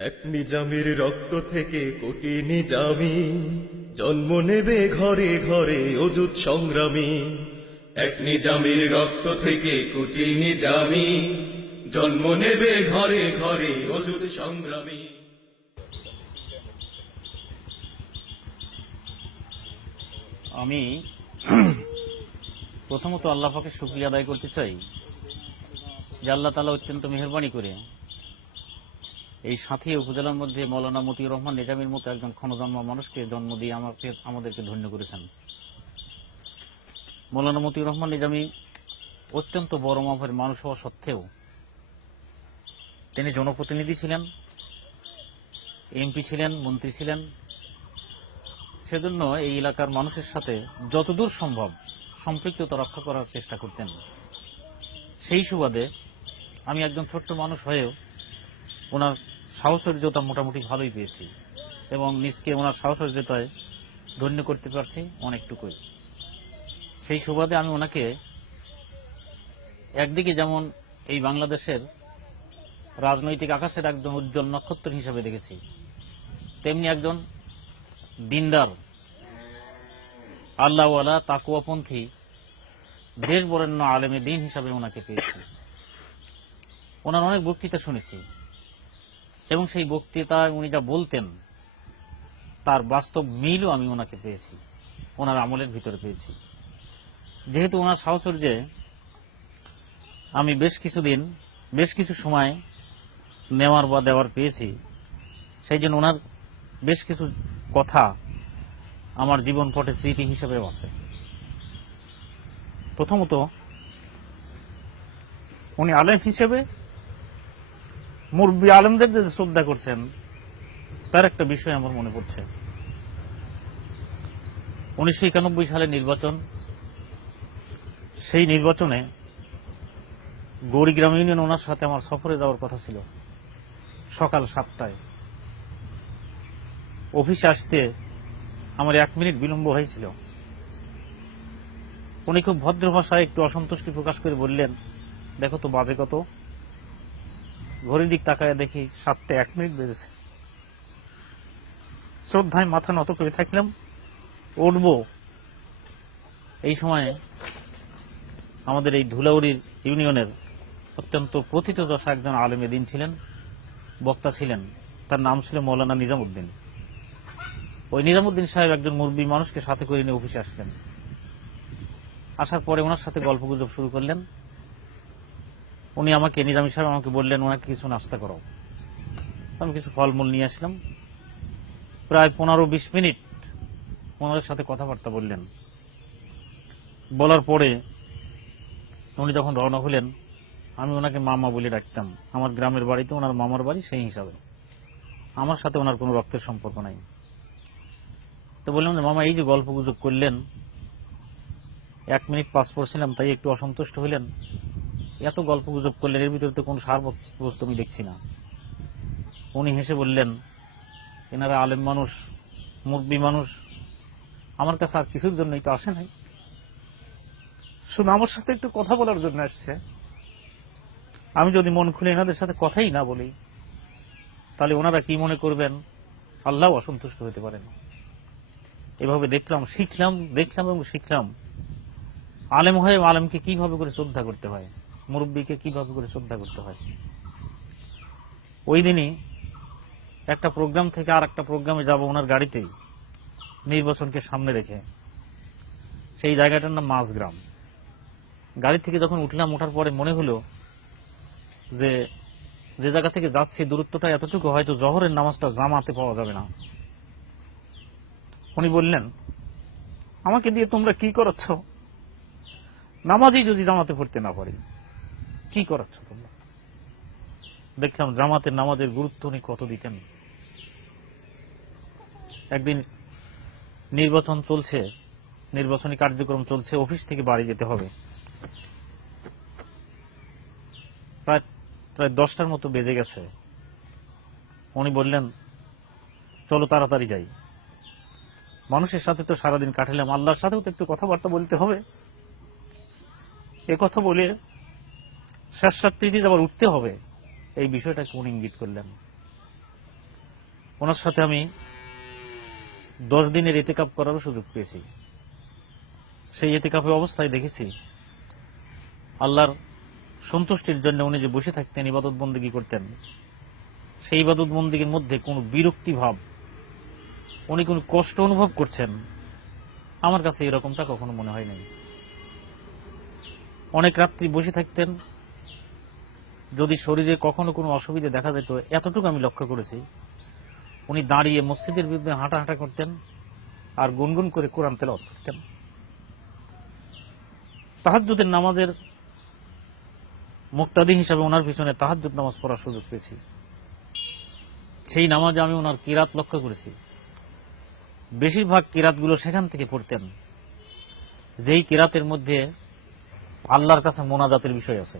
এক নিজামের রক্ত থেকে কোটি নিজামি জন্ম নেবে ঘরে ঘরে অযুত সংগ্রামী। এক নিজামের রক্ত থেকে কোটি নিজামি জন্ম নেবে ঘরে ঘরে অযুত সংগ্রামী। আমি প্রথমত আল্লাহ পাকের শুকরিয়া আদায় করতে চাই যে আল্লাহ তাআলা অত্যন্ত মেহেরবানি করে এই সাথী উপজেলার মধ্যে মৌলানা মতিউর রহমান নিজামীর মতো একজন ক্ষণজন্ম মানুষকে জন্ম দিয়ে আমাদেরকে ধন্য করেছেন। মৌলানা মতিউর রহমান নিজামী অত্যন্ত বড় মাপের মানুষ হওয়া সত্ত্বেও তিনি জনপ্রতিনিধি ছিলেন, এমপি ছিলেন, মন্ত্রী ছিলেন। সেজন্য এই এলাকার মানুষের সাথে যতদূর সম্ভব সম্পৃক্ততা রক্ষা করার চেষ্টা করতেন। সেই সুবাদে আমি একজন ছোট্ট মানুষ হয়েও ওনার সাহচর্যতা মোটামুটি ভালোই পেয়েছি এবং নিজকে ওনার সাহচর্যতায় ধন্য করতে পারছি অনেকটুকুই। সেই সুবাদে আমি ওনাকে একদিকে যেমন এই বাংলাদেশের রাজনৈতিক আকাশের একজন উজ্জ্বল নক্ষত্র হিসেবে দেখেছি, তেমনি একজন দিনদার, আল্লাহওয়ালা, তাকওয়াপন্থী, দেশ বরেণ্য আলেমে দিন হিসাবে ওনাকে পেয়েছি। ওনার অনেক বক্তৃতা শুনেছি এবং সেই বক্তৃতায় উনি যা বলতেন তার বাস্তব মিলও আমি ওনাকে পেয়েছি, ওনার আমলের ভিতরে পেয়েছি। যেহেতু ওনার সাহচর্যে আমি বেশ কিছু সময় নেওয়ার বা দেওয়ার পেয়েছি, সেই জন্য ওনার বেশ কিছু কথা আমার জীবন পটে স্মৃতি হিসেবেও আছে। প্রথমত, উনি আলেম হিসেবে মুরব্বী আলেমদের যে শ্রদ্ধা করছেন তার একটা বিষয় আমার মনে পড়ছে। 1991 সালের নির্বাচন, সেই নির্বাচনে গৌরীগ্রাম ইউনিয়ন ওনার সাথে আমার সফরে যাওয়ার কথা ছিল। সকাল 7টায় অফিসে আসতে আমার 1 মিনিট বিলম্ব হয়েছিল। উনি খুব ভদ্র ভাষায় একটু অসন্তুষ্টি প্রকাশ করে বললেন, দেখো তো বাজে কত। ঘড়ির দিক তাকায় দেখি 7টা 1 মিনিট বেজেছে। শ্রদ্ধায় মাথা নত করে থাকলাম, উঠব। এই সময়ে আমাদের এই ধুলাউড়ির ইউনিয়নের অত্যন্ত প্রথিতযশা একজন আলেমে দিন ছিলেন, বক্তা ছিলেন, তার নাম ছিল মৌলানা নিজামউদ্দিন। ওই নিজামউদ্দিন সাহেব একজন মুরব্বী মানুষকে সাথে করে নিয়ে অফিসে আসলেন। আসার পরে ওনার সাথে গল্পগুজব শুরু করলেন। উনি আমাকে, নিজামী সাহেব আমাকে বললেন ওনাকে কিছু নাস্তা করাও। আমি কিছু ফলমূল নিয়ে আসলাম। প্রায় 15-20 মিনিট ওনাদের সাথে কথাবার্তা বললেন। বলার পরে উনি যখন রওনা হলেন, আমি ওনাকে মামা বলে ডাকতাম। আমার গ্রামের বাড়িতে ওনার মামার বাড়ি, সেই হিসাবে আমার সাথে ওনার কোনো রক্তের সম্পর্ক নাই। তো বললাম যে মামা, এই যে গল্প গুজব করলেন, 1 মিনিট পাস করছিলাম তাই একটু অসন্তুষ্ট হইলেন, এত গল্প গুজব করলেন, এর ভিতরে তো কোনো সার বস্তু আমি দেখছি না। উনি হেসে বললেন, এনারা আলেম মানুষ, মুরব্বী মানুষ, আমার কাছে আর কিছুর জন্যই তো আসে নাই, শুধু আমার সাথে একটু কথা বলার জন্য আসছে। আমি যদি মন খুলে এনাদের সাথে কথাই না বলি তাহলে ওনারা কি মনে করবেন, আল্লাহ অসন্তুষ্ট হতে পারেন। এভাবে দেখলাম এবং শিখলাম আলেম হয়ে আলেমকে কিভাবে করে শ্রদ্ধা করতে হয়, মুরব্বীকে কিভাবে করে শ্রদ্ধা করতে হয়। ওই দিনই একটা প্রোগ্রাম থেকে আর একটা প্রোগ্রামে যাব ওনার গাড়িতেই, নির্বাচনকে সামনে রেখে। সেই জায়গাটার নাম মাঝগ্রাম। গাড়ি থেকে যখন উঠলাম, ওঠার পরে মনে হলো যে যে জায়গা থেকে যাচ্ছি দূরত্বটা এতটুকু, হয়তো জহরের নামাজটা জামাতে পাওয়া যাবে না। উনি বললেন, আমাকে দিয়ে তোমরা কি করাচ্ছ? নামাজই যদি জামাতে পড়তে না পারি, কি করাচ্ছ তোমরা? দেখলাম জামাতের নামাজের গুরুত্ব উনি কত দিতেন। একদিন নির্বাচনী কার্যক্রম চলছে, অফিস থেকে বাড়ি যেতে হবে। প্রায় 10টার মতো বেজে গেছে। উনি বললেন, চলো তাড়াতাড়ি যাই। মানুষের সাথে তো সারাদিন কাটালাম, আল্লাহর সাথেও তো একটু কথাবার্তা বলতে হবে। এ কথা বলে শেষ রাত্রিতে আবার উঠতে হবে, এই বিষয়টাকে উনি ইঙ্গিত করলেন। ওনার সাথে আমি 10 দিনের ইতিকাফ করারও সুযোগ পেয়েছি। সেই ইতিকাফের অবস্থায় দেখেছি আল্লাহর সন্তুষ্টির জন্য উনি যে বসে থাকতেন, ইবাদত বন্দেগী করতেন, সেই ইবাদত বন্দেগীর মধ্যে কোনো বিরক্তি ভাব, উনি কোনো কষ্ট অনুভব করছেন, আমার কাছে এরকমটা কখনো মনে হয় নাই। অনেক রাত্রি বসে থাকতেন, যদি শরীরে কখনো কোনো অসুবিধা দেখা যেত, এতটুকু আমি লক্ষ্য করেছি, উনি দাঁড়িয়ে মসজিদের বিরুদ্ধে হাঁটা করতেন আর গুনগুন করে কোরআন তেলাওয়াত করতেন। তাহাজ্জুদের নামাজের মুক্তাদি হিসাবে ওনার পিছনে তাহাজ্জুদ নামাজ পড়ার সুযোগ পেয়েছি। সেই নামাজে আমি ওনার কিরাত লক্ষ্য করেছি, বেশিরভাগ কিরাতগুলো সেখান থেকে পড়তেন যেই কিরাতের মধ্যে আল্লাহর কাছে মোনাজাতের বিষয় আছে,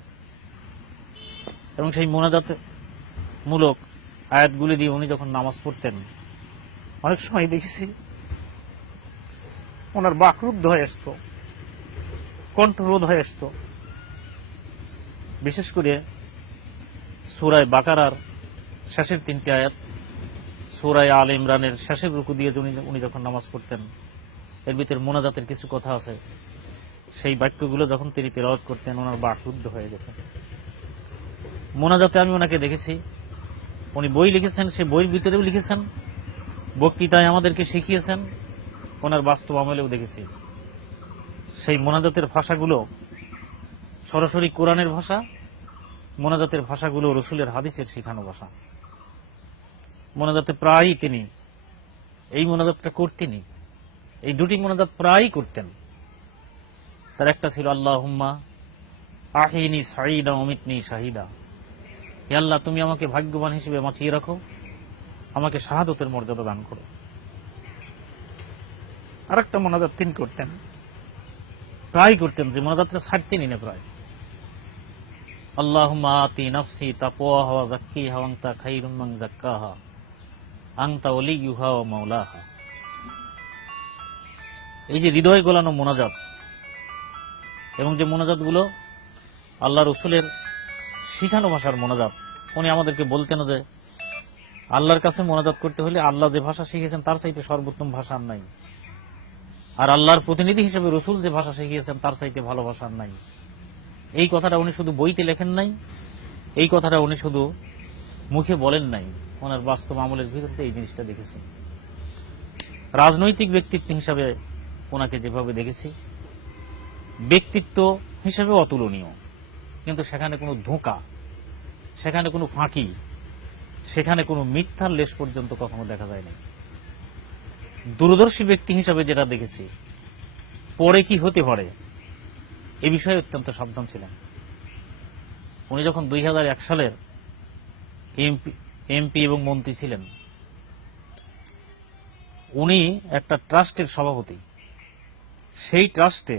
এবং সেই মোনাজাত মূলক আয়াতগুলি দিয়ে উনি যখন নামাজ পড়তেন, অনেক সময় দেখেছি ওনার বাকরুদ্ধ হয়ে আসত, কণ্ঠরোধ হয়ে আসত। বিশেষ করে সূরা বাকারার শেষের 3টি আয়াত, সূরা আলে ইমরানের শেষের রুকু দিয়ে উনি যখন নামাজ পড়তেন, এর ভিতরে মোনাজাতের কিছু কথা আছে, সেই বাক্যগুলো যখন তিনি তেলাওয়াত করতেন, ওনার বাকরুদ্ধ হয়ে যেতেন। মোনাজাতে আমি ওনাকে দেখেছি, উনি বই লিখেছেন, সেই বইয়ের ভিতরেও লিখেছেন, বক্তৃতায় আমাদেরকে শিখিয়েছেন, ওনার বাস্তব আমলেও দেখেছি। সেই মোনাজাতের ভাষাগুলো সরাসরি কোরআনের ভাষা, মোনাজাতের ভাষাগুলো রসুলের হাদিসের শিখানো ভাষা। মোনাজাতে প্রায়ই তিনি এই মোনাজাতটা করতেনই, এই দুটি মোনাজাত প্রায়ই করতেন। তার একটা ছিল আল্লাহুম্মা আহিনি সাঈদা অমিতনি শাহিদা, হে আল্লাহ তুমি আমাকে ভাগ্যবান হিসেবে বাঁচিয়ে রাখো, আমাকে শাহাদতের মর্যাদা দান করো। আরেকটা মোনাজাত তিনি করতেন, প্রায় করতেন, যে মোনাজাতটা ছাড়তেনই না প্রায়, আল্লাহুম্মা আতি নাফসি তাকওয়াহা ওয়া যাক্কিহা ওয়া আনতা খায়রুম মান যাক্কাহা আনতা ওয়ালিয়ুহা ওয়া মাওলাহা। এই যে হৃদয় গোলানো মোনাজাত, এবং যে মোনাজাতগুলো আল্লাহ রসুলের শিখানো ভাষার মোনাজাত, উনি আমাদেরকে বলতেন যে আল্লাহর কাছে মোনাজাত করতে হলে আল্লাহ যে ভাষা শিখিয়েছেন তার চাইতে সর্বোত্তম ভাষা আর নাই, আর আল্লাহর প্রতিনিধি হিসেবে রসুল যে ভাষা শিখিয়েছেন তার চাইতে ভালো ভাষা আর নাই। এই কথাটা উনি শুধু বইতে লেখেন নাই, এই কথাটা উনি শুধু মুখে বলেন নাই, ওনার বাস্তব আমলের ভিতরে এই জিনিসটা দেখেছি। রাজনৈতিক ব্যক্তিত্ব হিসাবে ওনাকে যেভাবে দেখেছি, ব্যক্তিত্ব হিসেবে অতুলনীয়, কিন্তু সেখানে কোনো ধোঁকা, সেখানে কোনো ফাঁকি, সেখানে কোনো মিথ্যার লেশ পর্যন্ত কখনো দেখা যায় না। দূরদর্শী ব্যক্তি হিসাবে যেটা দেখেছি, পরে কি হতে পারে এ বিষয়ে অত্যন্ত সাবধান ছিলেন। উনি যখন 2001 সালের এমপি এবং মন্ত্রী ছিলেন, উনি একটা ট্রাস্টের সভাপতি। সেই ট্রাস্টে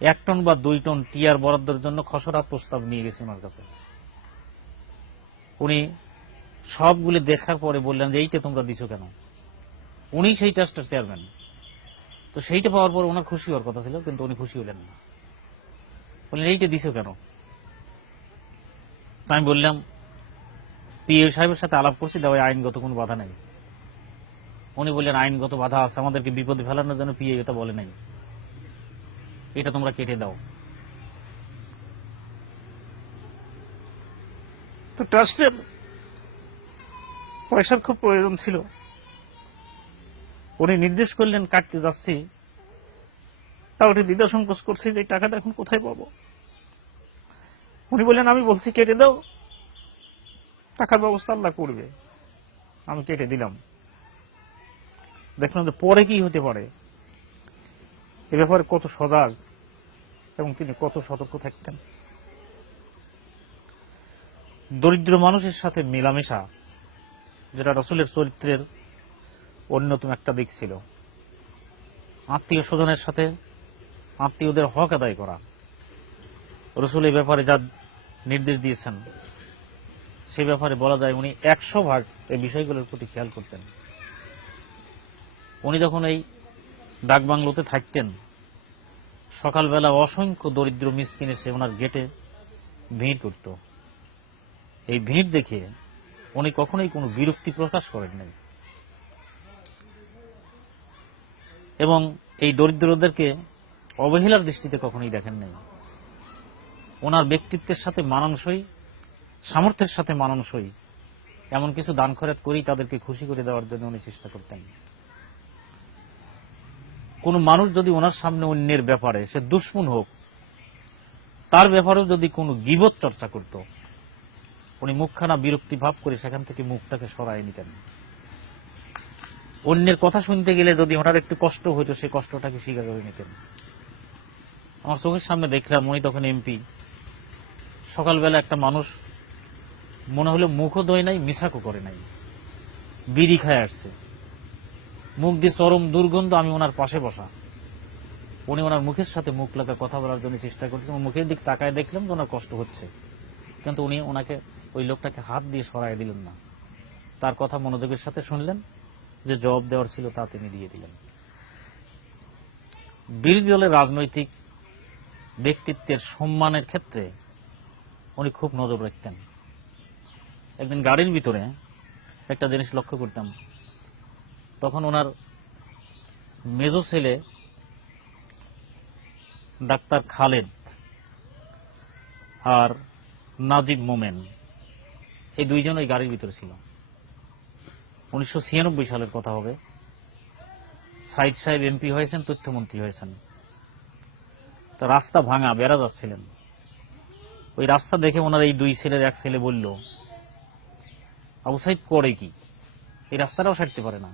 1 টন বা 2 টন টিআর বরাদ্দের জন্য খসড়া প্রস্তাব নিয়ে গেছে ওনার কাছে। উনি সবগুলি দেখার পরে বললেন যে এইটা তোমরা দিছো কেন? উনি সেই ট্রাস্টের চেয়ারম্যান, তো সেইটা পাওয়ার পর ওনার খুশি হওয়ার কথা ছিল, কিন্তু উনি খুশি হলেন না। বললেন এইটা দিছো কেন? আমি বললাম পিএ সাহেবের সাথে আলাপ করছি, দেওয়ায় আইনগত কোনো বাধা নেই। উনি বললেন আইনগত বাধা আছে, আমাদেরকে বিপদে ফেলানোর জন্য পিএ এটা বলে নাই, এটা তোমরা কেটে দাও। তো ট্রাস্টের পয়সার খুব প্রয়োজন ছিল, উনি নির্দেশ করলেন কাটতে যাচ্ছি, তাও ওটি দ্বিধা সংকোচ করছি যে টাকাটা এখন কোথায় পাবো। উনি বললেন আমি বলছি কেটে দাও, টাকার ব্যবস্থা আল্লাহ করবে। আমি কেটে দিলাম। দেখলাম যে পরে কি হতে পারে, এ ব্যাপারে কত সজাগ এবং তিনি কত সতর্ক থাকতেন। দরিদ্র মানুষের সাথে মেলামেশা, যেটা রাসূলের চরিত্রের অন্যতম একটা দিক ছিল। আত্মীয় স্বজনের সাথে আত্মীয়দের হক আদায় করা, রাসূল এই ব্যাপারে যা নির্দেশ দিয়েছেন সে ব্যাপারে বলা যায় উনি 100% এই বিষয়গুলোর প্রতি খেয়াল করতেন। উনি যখন এই ডাকবাংলোতে থাকতেন, সকালবেলা অসংখ্য দরিদ্র মিসকিন এসে ওনার গেটে ভিড় করত। এই ভিড় দেখে উনি কখনোই কোনো বিরক্তি প্রকাশ করেন নাই এবং এই দরিদ্রদেরকে অবহেলার দৃষ্টিতে কখনোই দেখেন নাই। ওনার ব্যক্তিত্বের সাথে মানানসই, সামর্থ্যের সাথে মানানসই এমন কিছু দান খয়রাত করেই তাদেরকে খুশি করে দেওয়ার জন্য উনি চেষ্টা করতেন। কোনো মানুষ যদি ওনার সামনে অন্যের ব্যাপারে, সে দুশ্মন হোক, তার ব্যাপারেও যদি কোনো গীবত চর্চা করত, উনি মুখখানা বিরক্তি ভাব করে সেখান থেকে মুখটাকে সরায় নিতেন। অন্যের কথা শুনতে গেলে যদি ওনার একটু কষ্ট হইতো, সে কষ্টটাকে স্বীকার করে নিতেন। আমার চোখের সামনে দেখলাম উনি তখন এমপি। সকালবেলা একটা মানুষ মনে হলো মুখও দই নাই, মিশাকও করে নাই, বিড়ি খায় আসছে, মুখ দিয়ে চরম দুর্গন্ধ। আমি ওনার পাশে বসা, উনি ওনার মুখের সাথে মুখ লাগা কথা বলার জন্য চেষ্টা করছেন। মুখের দিক তাকায় দেখলাম যে ওনার কষ্ট হচ্ছে, কিন্তু উনি ওনাকে, ওই লোকটাকে হাত দিয়ে সরাই দিলেন না। তার কথা মনোযোগের সাথে শুনলেন, যে জবাব দেওয়ার ছিল তা তিনি দিয়ে দিলেন। বিরোধী দলের রাজনৈতিক ব্যক্তিত্বের সম্মানের ক্ষেত্রে উনি খুব নজর রাখতেন। একদিন গাড়ির ভিতরে একটা জিনিস লক্ষ্য করতাম, তখন ওনার মেজো ছেলে ডাক্তার খালেদ আর নাজিব মোমেন, এই দুইজন ওই গাড়ির ভিতরে ছিল। 1996 সালের কথা হবে। সাইদ সাহেব এমপি হয়েছেন, তথ্যমন্ত্রী হয়েছেন। তো রাস্তা ভাঙা, বেড়া যাচ্ছিলেন। ওই রাস্তা দেখে ওনার এই দুই ছেলের এক ছেলে বলল, আবু সাইদ করে কি, এই রাস্তাটাও সারতে পারে না।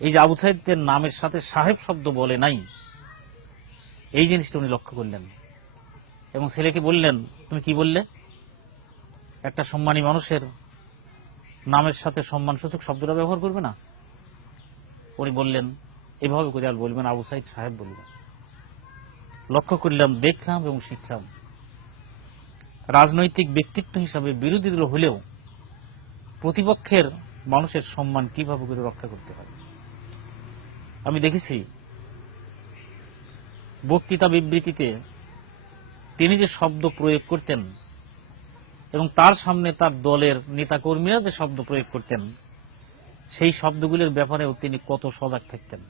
এই যে আবু সাইদের নামের সাথে সাহেব শব্দ বলে নাই, এই জিনিসটা উনি লক্ষ্য করলেন এবং ছেলেকে বললেন, তুমি কি বললে, একটা সম্মানী মানুষের নামের সাথে সম্মানসূচক শব্দটা ব্যবহার করবে না। উনি বললেন, এভাবে করে আর বলবেন, আবু সাইদ সাহেব বলবেন। লক্ষ্য করলাম, দেখলাম এবং শিখলাম, রাজনৈতিক ব্যক্তিত্ব হিসাবে বিরোধী দল হলেও প্রতিপক্ষের মানুষের সম্মান কিভাবে করে রক্ষা করতে পারে। আমি দেখেছি বক্তৃতা বিবৃতিতে তিনি যে শব্দ প্রয়োগ করতেন এবং তার সামনে তার দলের নেতাকর্মীরা যে শব্দ প্রয়োগ করতেন, সেই শব্দগুলির ব্যাপারেও তিনি কত সজাগ থাকতেন।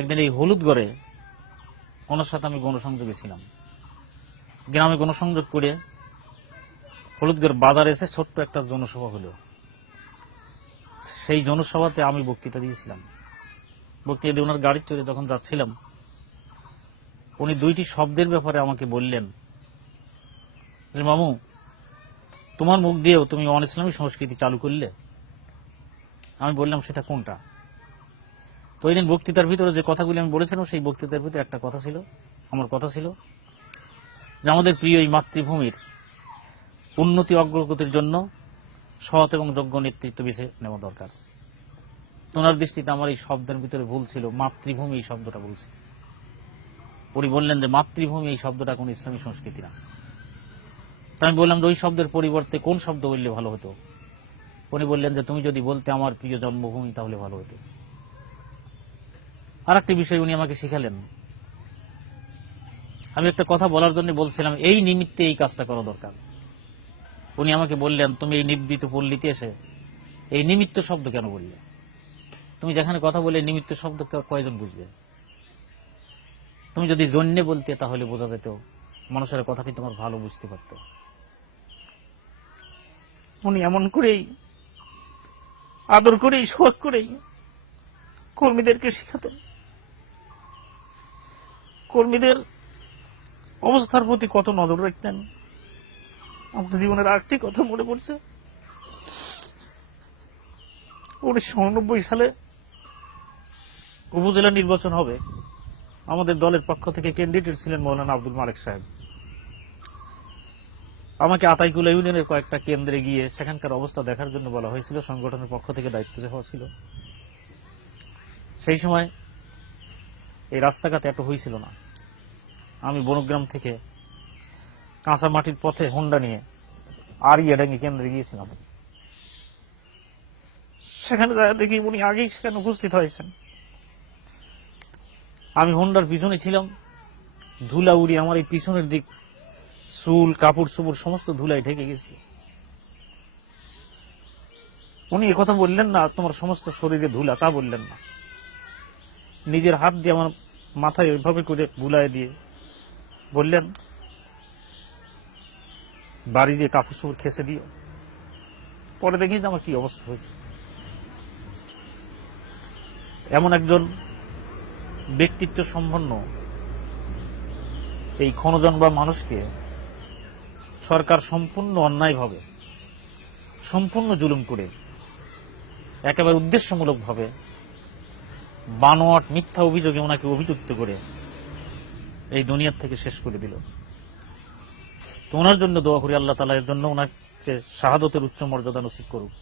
একদিন এই হলুদগড়ে ওনার সাথে আমি গণসংযোগে ছিলাম। গ্রামে গণসংযোগ করে হলুদগড় বাজার এসে ছোট্ট একটা জনসভা হলো। সেই জনসভাতে আমি বক্তৃতা দিয়েছিলাম। বক্তৃতা দিয়ে ওনার গাড়ির চড়ে যখন যাচ্ছিলাম, উনি দুইটি শব্দের ব্যাপারে আমাকে বললেন যে, মামু, তোমার মুখ দিয়েও তুমি অন ইসলামী সংস্কৃতি চালু করলে। আমি বললাম, সেটা কোনটা? তো ওই দিন বক্তৃতার ভিতরে যে কথাগুলি আমি বলেছিলাম, সেই বক্তৃতার ভিতরে একটা কথা ছিল, আমার কথা ছিল যে আমাদের প্রিয় এই মাতৃভূমির উন্নতি অগ্রগতির জন্য সৎ এবং যোগ্য নেতৃত্ব বেছে নেওয়া দরকার। ওনার দৃষ্টিতে আমার এই শব্দের ভিতরে ভুল ছিল, মাতৃভূমি এই শব্দটা বলছে। উনি বললেন যে মাতৃভূমি এই শব্দটা কোন ইসলামী সংস্কৃতি না। তাই আমি বললাম যে ওই শব্দের পরিবর্তে কোন শব্দ বললে ভালো হতো? উনি বললেন যে তুমি যদি বলতে আমার প্রিয় জন্মভূমি তাহলে ভালো হতো। আর একটি বিষয় উনি আমাকে শিখালেন, আমি একটা কথা বলার জন্য বলছিলাম, এই নিমিত্তে এই কাজটা করা দরকার। উনি আমাকে বললেন, তুমি এই নিবৃত পল্লীতে এসে এই নিমিত্ত শব্দ কেন বললে? তুমি যেখানে কথা বলে নিমিত্ত শব্দ কয়জন বুঝবে? তুমি যদি জন্যে বলতে তাহলে বোঝা যেত, মানুষের কথাটি তোমার ভালো বুঝতে পারত। উনি এমন করেই, আদর করেই, সোহাগ করেই কর্মীদেরকে শিখাতেন। কর্মীদের অবস্থার প্রতি কত নজর রাখতেন। আমার জীবনের আরেকটি কথা মনে পড়ছে, 1989 সালে উপজেলা নির্বাচন হবে। আমাদের দলের পক্ষ থেকে ক্যান্ডিডেট ছিলেন মৌলানা আব্দুল মালিক সাহেব। আমাকে আতাইকুলা ইউনিয়নের কয়েকটা কেন্দ্রে গিয়ে সেখানকার অবস্থা দেখার জন্য বলা হয়েছিল, সংগঠনের পক্ষ থেকে দায়িত্ব দেওয়া ছিল। সেই সময় এই রাস্তাঘাট এত হয়েছিল না। আমি বনগ্রাম থেকে কাঁচা মাটির পথে হোন্ডা নিয়ে আরিয়াডাঙ্গি কেন্দ্রে গিয়েছিলাম। সেখানে দেখি উনি আগেই সেখানে উপস্থিত হয়েছেন। আমি হোন্ডার পিছনে ছিলাম, ধুলা উড়ি আমার এই পিছনের দিক চুল কাপড় চোপড় সমস্ত ধুলাই ঢেকে গেছে। উনি একথা বললেন না তোমার সমস্ত শরীরে ধুলা, তা বললেন না। নিজের হাত দিয়ে আমার মাথায় ওইভাবে করে বুলায় দিয়ে বললেন, বাড়ি যে কাপড় চোপড় খেসে দিও। পরে দেখি যে আমার কি অবস্থা হয়েছে। এমন একজন ব্যক্তিত্ব সম্পন্ন এই ক্ষণজন বা মানুষকে সরকার সম্পূর্ণ অন্যায়ভাবে, সম্পূর্ণ জুলুম করে, একেবারে উদ্দেশ্যমূলকভাবে বানোয়াট মিথ্যা অভিযোগে ওনাকে অভিযুক্ত করে এই দুনিয়ার থেকে শেষ করে দিল। তো ওনার জন্য দোয়া করি, আল্লাহ তাআলা এর জন্য ওনাকে শাহাদতের উচ্চ মর্যাদা নসিব করুক।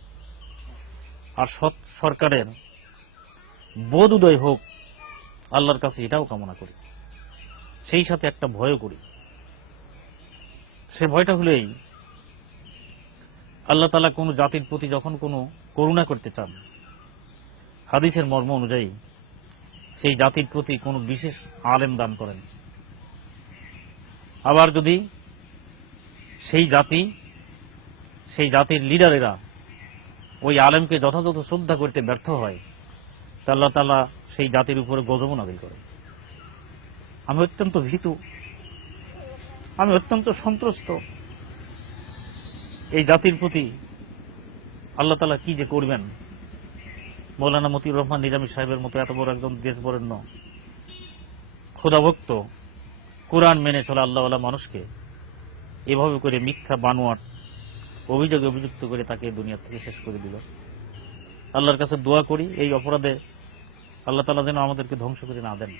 আর সরকারের বোধ উদয় হোক, আল্লাহর কাছে এটাও কামনা করি। সেই সাথে একটা ভয়ও করি। সে ভয়টা হলো এই, আল্লাহ তাআলা কোনো জাতির প্রতি যখন কোনো করুণা করতে চান, হাদিসের মর্ম অনুযায়ী সেই জাতির প্রতি কোনো বিশেষ আলেম দান করেন। আবার যদি সেই জাতির লিডারেরা ওই আলেমকে যথাযথ শ্রদ্ধা করতে ব্যর্থ হয়, তা আল্লাহ তাআলা সেই জাতির উপরে গজব নাযিল করেন। আমি অত্যন্ত ভীতু, আমি অত্যন্ত সন্ত্রস্ত। এই জাতির প্রতি আল্লাহ তাআলা কি যে করবেন। মৌলানা মতিউর রহমান নিজামী সাহেবের মতো এত বড় একজন দেশবরেণ্য খোদাভক্ত, কোরআন মেনে চলা আল্লাহওয়ালা মানুষকে এভাবে করে মিথ্যা বানোয়াট অভিযোগে অভিযুক্ত করে তাকে দুনিয়া থেকে শেষ করে দিল। আল্লাহর কাছে দোয়া করি, এই অপরাধে আল্লাহ তাআলা যেন আমাদেরকে ধ্বংস করে না দেন।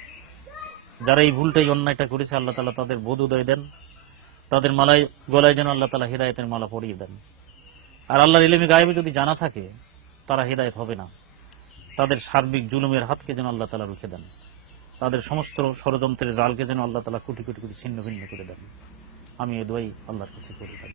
যারা এই ভুলটা, এই অন্যায়টা করেছে, আল্লাহ তাআলা তাদের বোধ উদয় দেন, তাদের গলায় যেন আল্লাহ তাআলা হিদায়াতের মালা পরিয়ে দেন। আর আল্লাহর ইলমে গায়েবে যদি জানা থাকে তারা হিদায়াত হবে না, তাদের সার্বিক জুলুমের হাতকে যেন আল্লাহ তাআলা রুখে দেন, তাদের সমস্ত ষড়যন্ত্রের জালকে যেন আল্লাহ তাআলা কোটি কোটি কোটি ছিন্ন ভিন্ন করে দেন। আমি এই দোয়াই আল্লাহর কাছে করি।